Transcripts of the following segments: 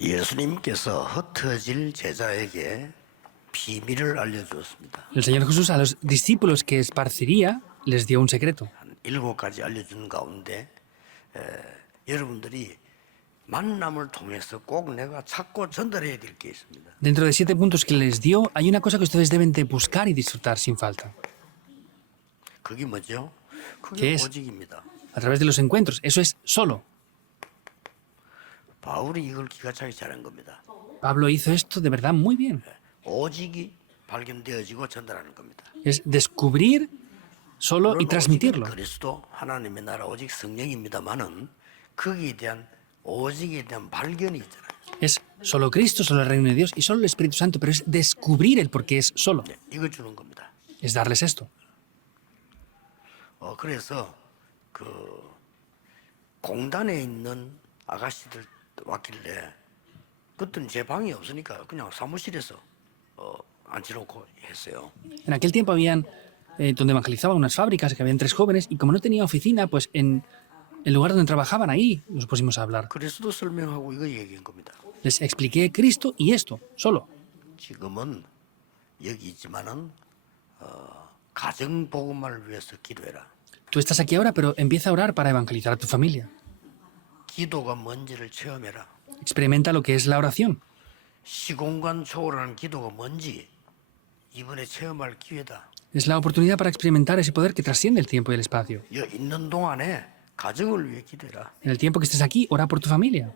예수님께서 흩어질 제자에게 비밀을 알려주었습니다. El Señor Jesús a los discípulos que esparciría les dio un secreto. 한 7가지 알려준 가운데 여러분들이 만남을 통해서 꼭 내가 찾고 전달해야 될 게 있습니다. Dentro de 7 puntos que les dio, hay una cosa que ustedes deben de buscar y disfrutar sin falta. 그게 뭐죠? ¿Qué 그게 es? 오직입니다. A través de los encuentros. Eso es solo. 바울이 이걸 기가 차게 잘한 겁니다. Pablo hizo esto de verdad muy bien. 오직이 발견되어지고 전달하는 겁니다. Es descubrir solo y 물론 transmitirlo. 오직은 그리스도 하나님의 나라 오직 성령입니다만은 거기에 대한 오직에 대한 발견이 있잖아요. Es solo Cristo, solo el reino de Dios y solo el Espíritu Santo, pero es descubrir el por qué es solo. 네, 이걸 주는 겁니다. Es darles esto. 그래서 그 공단에 있는 아가씨들 왔길래 그때는 제 방이 없으니까 그냥 사무실에서 앉혀놓고 했어요. En aquel tiempo habían, donde evangelizaban unas fábricas, que habían 3 jóvenes, y como no tenía oficina, pues en el lugar donde trabajaban ahí nos pusimos a hablar. 그리스도 설명하고 이거 얘기한 겁니다. Les expliqué Cristo y esto, solo. 지금은 여기 있지만은 가정 복음을 위해서 기도해라. Tú estás aquí ahora, pero empieza a orar para evangelizar a tu familia. 기도가 뭔지를 체험해라. Experimenta lo que es la oración. 시공간 초월하는 기도가 뭔지 이번에 체험할 기회다. Es la oportunidad para experimentar ese poder que trasciende el tiempo y el espacio. 여기 있는 동안에 가정을 위해 기도해라. En el tiempo que estés aquí, ora por tu familia.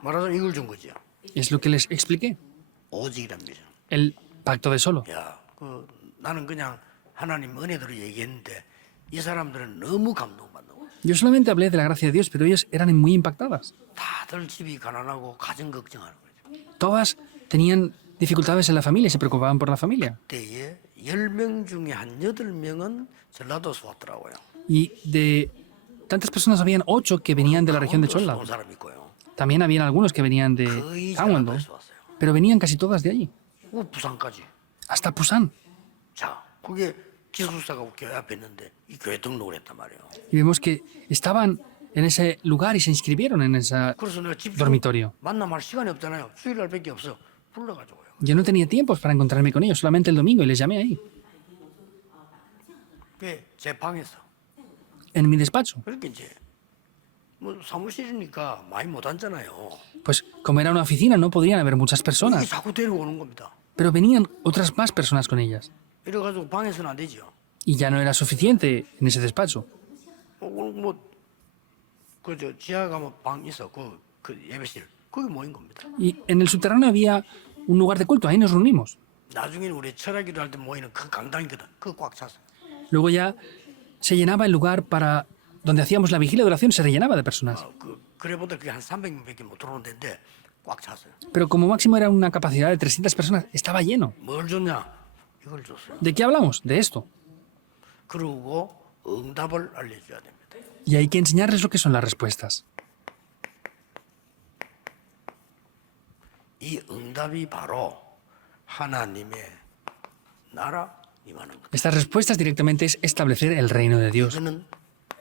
말하자면 이걸 준 거죠. Es lo que les expliqué. 오직이란 거죠. El pacto de solo. 야, 나는 그냥 하나님 은혜대로 얘기했는데 이 사람들은 너무 감동받는 거야. Yo solamente hablé de la gracia de Dios, pero ellas eran muy impactadas. 다들 집이 가난하고 가정 걱정하는 거죠. Todas tenían dificultades en la familia y se preocupaban por la familia. 그때에 10명 중에 한 8명은 전라도에서 왔더라고요. Y de tantas personas habían 8 que venían de la región de 강원도에서 Cholla. 온 사람이 있고요. También habían algunos que venían de 거의 Gangwon-do, 전라도에서 왔어요. pero venían casi todas de allí, 부산까지. hasta Busan. 자, 그게 기숙사가 교회 앞에 있는데 이 교회 등록을 했단 말이에요. Y vemos que estaban en ese lugar y se inscribieron en ese 그래서 내가 집 dormitorio. 만남할 시간이 없잖아요. 수요일날밖에 없어. 불러가지고요. Yo no tenía tiempos para encontrarme con ellos, solamente el domingo, y les llamé ahí, 제 방에서. en mi despacho. 그렇게 이제 뭐 사무실이니까 많이 못 앉잖아요. Pues como era una oficina no podrían haber muchas 이게 personas, 자꾸 데려오는 겁니다. pero venían otras más personas con ellas. 이래가지고 방에서는 안 되죠. Y ya no era suficiente en ese despacho. 그저 지하 가면 방 있어. 그 예배실. 거기 모인 겁니다. Y en el subterráneo había un lugar de culto, ahí nos reunimos. 나중에는 우리 철학기도 할 때 모이는 그 강당이거든. 그거 꽉 찼어. Luego ya se llenaba el lugar para donde hacíamos la vigilia de oración, se rellenaba de personas. 그래보다 그게 한 300명밖에 못 들어오는 데인데 꽉 찼어요. Pero como máximo era una capacidad de 300 personas, estaba lleno. 뭘 줬냐? 이걸 줬어요. ¿De qué hablamos? De esto. 그러고 응답을 알려줘야 됩니다. Y hay que enseñarles lo que son las respuestas. 이 응답이 바로 하나님의 나라 임하는 것. Estas respuestas directamente es establecer el reino de Dios. 이거는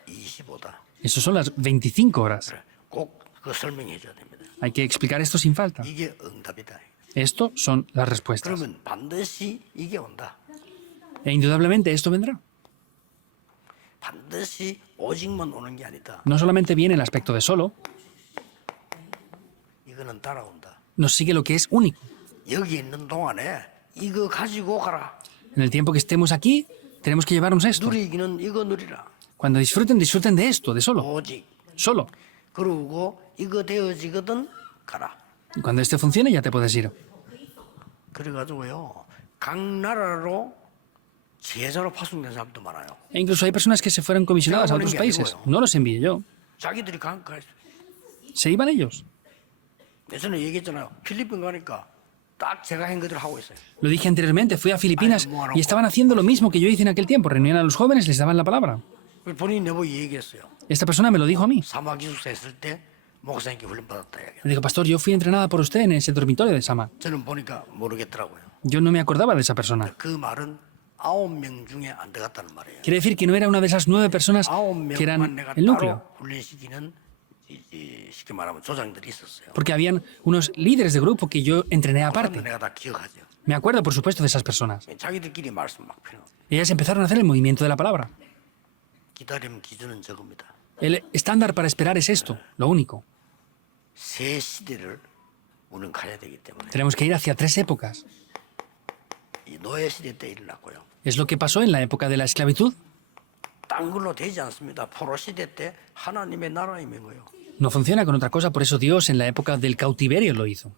25다. Eso son las 25 horas. 그래, 꼭 그거 설명해 줘야 됩니다. Hay que explicar esto sin falta. 이게 응답이다. Esto son las respuestas. 그러면 반드시 이게 온다. E indudablemente esto vendrá. 반드시 오직만 오는 게 아니다. No solamente viene el aspecto de solo, 이거는 따라온다. nos sigue lo que es único. 여기 있는 동안에 이거 가지고 가라. En el tiempo que estemos aquí, tenemos que llevarnos esto. 누리기는 이거 누리라. Cuando disfruten, disfruten de esto, de solo. 오직. Solo. 그러고 이거 되어지거든 가라. Y cuando este funcione, ya te puedes ir. 그래가지고요. 각 나라로 제자로 파송된 사람도 많아요. E incluso hay personas que se fueron comisionadas a otros países. No los envié yo. 자기들이 가 Se iban ellos. 예전에 얘기했잖아요. 필리핀 가니까 딱 제가 한 것들 하고 있어요. Lo dije anteriormente, fui a Filipinas y estaban haciendo lo mismo que yo hice en aquel tiempo. Reunían a los jóvenes, les daban la palabra. 본인이 내보고 얘기했어요. Esta persona me lo dijo a mí. 사마 기숙사 했을 때 목사님께 훈련 받았다 얘기. Me dijo, pastor, yo fui entrenada por usted en ese dormitorio de Sama. 저는 보니까 모르겠더라고요. Yo no me acordaba de esa persona. 그 말은 9명 중에 안 들어갔다는 말이에요. Quiere decir que no era una de esas 9 personas que 9명만 eran 내가 el núcleo. 따로 훈련시키는 쉽게 말하면 조장들이 있었어요. Porque habían unos líderes de grupo que yo entrené 그건 aparte. 내가 다 기억하죠. Me acuerdo, por supuesto, de esas personas. 자기들끼리 말씀 막 펴는. Ellas empezaron a hacer el movimiento de la palabra. 기다림 기준은 저겁니다. El estándar para esperar es esto, lo único. 새 시대를 우리는 가야 되기 때문에 Tenemos que ir hacia tres épocas. 이 노예 시대 때 일어났고요. Es lo que pasó en la época de la esclavitud. 딴 걸로 되지 않습니다. 포로 시대 때 하나님의 나라 임한 거예요. No funciona con otra cosa, por eso Dios en la época del cautiverio lo hizo.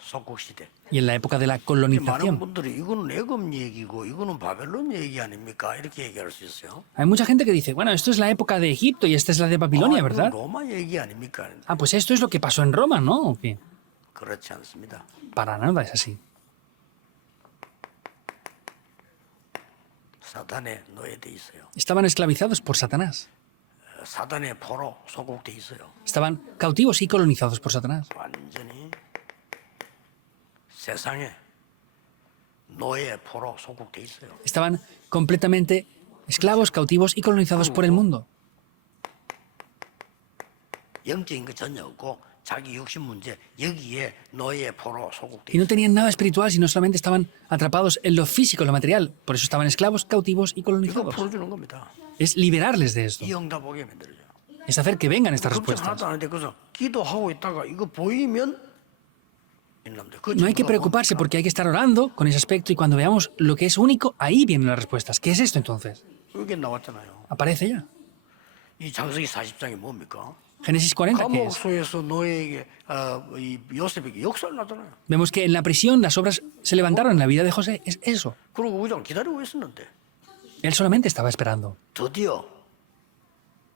속국 시대. Y en la época de la 많은 colonización. 분들이 이거는 애굽 얘기고 이거는 바벨론 얘기 아닙니까? 이렇게 얘기할 수 있어요. Hay mucha gente que dice, bueno, esto es la época de Egipto y esta es la de Babilonia, 이건 ¿verdad? 로마 얘기 아닙니까? Ah, pues esto es lo que pasó en Roma, ¿no? ¿O qué? 그렇지 않습니다. Para nada es así. 사단에 노예돼 있어요. Estaban esclavizados por Satanás. 사단의 포로 소국돼 있어요. Estaban cautivos y colonizados por Satanás. 완전히 세상에 노예 포로 소국돼 있어요. Estaban completamente esclavos, cautivos y colonizados por el mundo. 영적인 거 전혀 없고 자기 육신 문제 여기에 노예 포로 소국돼 Y no 있어요. tenían nada espiritual, sino solamente estaban atrapados en lo físico, en lo material. Por eso estaban esclavos, cautivos y 이거 colonizados. 풀어주는 겁니다. Es liberarles de esto. 이 응답 오게 만들죠. Es hacer que vengan estas 걱정 respuestas. 하나도 안 하는데 그래서 기도하고 있다가 이거 보이면 이놈들 그 No hay que 증거가 preocuparse 뭡니까? porque hay que estar orando con ese aspecto y cuando veamos lo que es único, ahí vienen las respuestas. ¿Qué es esto entonces? 이게 나왔잖아요. Aparece ya. 이 장세기 40장이 뭡니까? Génesis 40, ¿qué es? 감옥소에서 노예에게 이 요셉에게 역사를 나잖아요. Vemos que en la prisión las obras se levantaron en la vida de José. Es eso. 그리고 의장 기다리고 있었는데 Él solamente estaba esperando. 드디어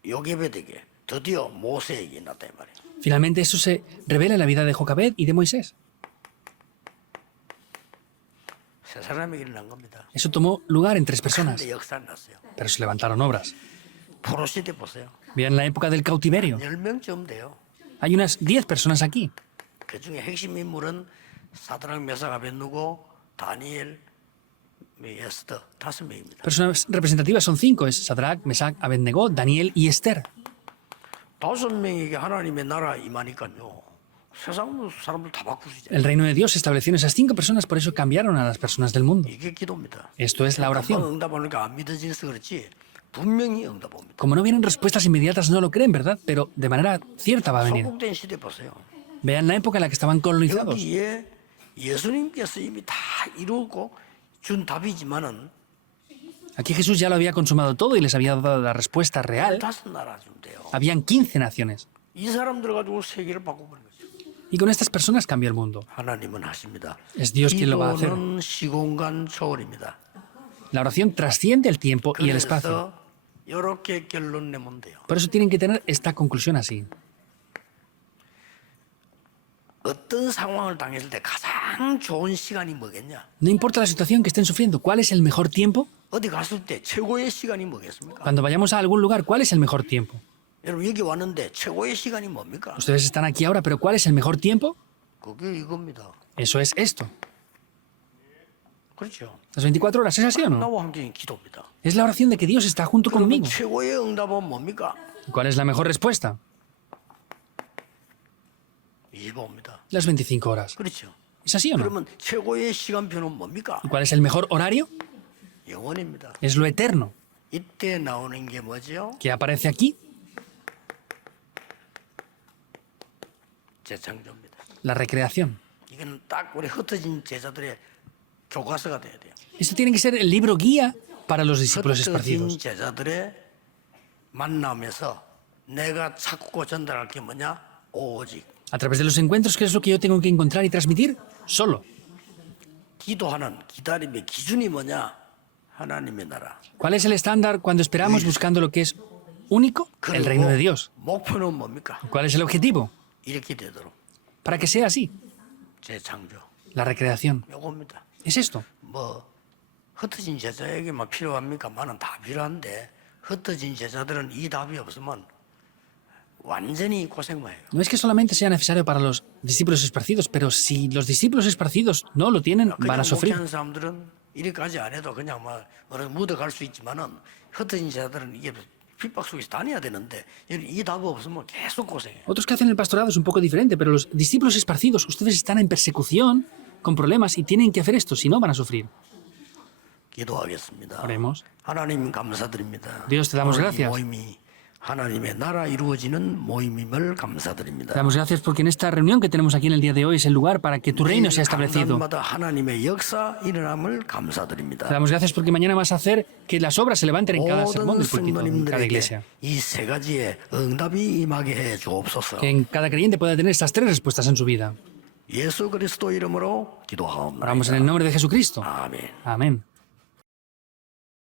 요게벳에게 드디어 모세에게 나타이 말이에요. Finalmente eso se revela en la vida de Jocabed y de Moisés. 세 사람에게 일어난 겁니다. Eso tomó lugar en tres personas, 근데 역사를 났어요. pero se levantaron obras. 포로 시대 보세요. Vean la época del cautiverio. 10명쯤 돼요. Hay unas 10 personas aquí. 그 중에 핵심 인물은 사드락 메삭 아벤누고 다니엘 에스더 5명입니다. Personas representativas son 5. Es Sadrach, Mesach, Abednego, Daniel y Esther. 5명에게 하나님의 나라 임하니까요. 세상 사람들 다 바꾸시죠. El reino de Dios se estableció en esas 5 personas, por eso cambiaron a las personas del mundo. 이게 기도입니다. Esto es la 금방 oración. 응답하니까 안 믿어져서 그렇지 분명히 응답 옵니다. Como no vienen respuestas inmediatas, no lo creen, ¿verdad? Pero de manera cierta va a venir. 소국된 시대 보세요. Vean la época en la que estaban colonizados. 여기에 예수님께서 이미 다 이루고 준 답이지만은 Aquí Jesús ya lo había consumado todo y les había dado la respuesta real. 5나라 준대요. Habían 15 naciones. 이 사람들 가지고 세계를 바꿔버린 거죠. Y con estas personas cambió el mundo. 하나님은 하십니다. Es Dios quien lo va a hacer. 기도는 시공간 초월입니다. La oración trasciende el tiempo y el espacio. 그래서 이렇게 결론 내면 돼요. Por eso tienen que tener esta conclusión así. 어떤 상황을 당했을 때 가장 좋은 시간이 뭐겠냐? No importa la situación que estén sufriendo, ¿cuál es el mejor tiempo? 어디 갔을 때 최고의 시간이 뭐겠습니까? Cuando vayamos a algún lugar, ¿cuál es el mejor tiempo? 여러분 여기 왔는데 최고의 시간이 뭡니까? Ustedes están aquí ahora, pero ¿cuál es el mejor tiempo? 그게 이겁니다. Eso es esto. 그렇죠? Las 24 horas, ¿es así o no? 나와 함께 기도입니다. Es la oración de que Dios está junto 그러면 conmigo. 최고의 응답은 뭡니까? ¿Y ¿Cuál es la mejor respuesta? 25입니다. Las 25 horas. 그렇죠? ¿Es así o no? 그러면 최고의 시간표는 뭡니까? ¿Y cuál es el mejor horario? 영원입니다. Es lo eterno. 이때 나오는 게 뭐죠? ¿Qué aparece aquí? 재창조입니다. La recreación. 이건 딱 우리 흩어진 제자들의 교과서가 돼야 돼요. Esto tiene que ser el libro guía para los discípulos 흩어진 esparcidos. 제자들의 만남에서 내가 찾고 전달할 게 뭐냐? 오직 A través de los encuentros, ¿qué es lo que yo tengo que encontrar y transmitir? Solo. 기도하는 기다림의 기준이 뭐냐? 하나님의 나라. ¿Cuál es el estándar cuando esperamos buscando lo que es único? El reino de Dios. 목표는 뭡니까? ¿Cuál es el objetivo? 이렇게 되도록 Para que sea así. 재창조. La recreación. 요겁니다. Es esto. 뭐 흩어진 제자에게만 필요합니까? 많은 다 필요한데 흩어진 제자들은 이 답이 없으면 완전히 고생만 해요. No es que solamente sea necesario para los discípulos esparcidos, pero si los discípulos esparcidos no lo tienen, van 그냥 a sufrir. 목회하는 사람들은 이렇게까지 안 해도 그냥 막 어느 묻어갈 수 있지만은 흩어진 제자들은 이게 핍박 속에서 다녀야 되는데 이 답 없으면 계속 고생해요. Otros que hacen el pastorado es un poco diferente, pero los discípulos esparcidos, ustedes están en persecución, con problemas y tienen que hacer esto, si no van a sufrir. 기도하겠습니다. Oremos. 하나님 감사드립니다. Dios, te damos 오늘 이 gracias. 모임이 하나님의 나라 이루어지는 모임임을 감사드립니다. Te damos gracias porque en esta reunión que tenemos aquí en el día de hoy es el lugar para que tu reino sea establecido. 강단마다 하나님의 역사 일어남을 감사드립니다. Te damos gracias porque mañana vas a hacer que las obras se levanten en cada sermón 모든 del púlpito, en cada 성도님들에게 iglesia. 이 세 가지의 응답이 임하게 해 주옵소서. Que en cada creyente pueda tener estas tres respuestas en su vida. 예수 그리스도 이름으로 Oramos en 기도하옵나이다. el nombre de Jesucristo. 아멘. Amén.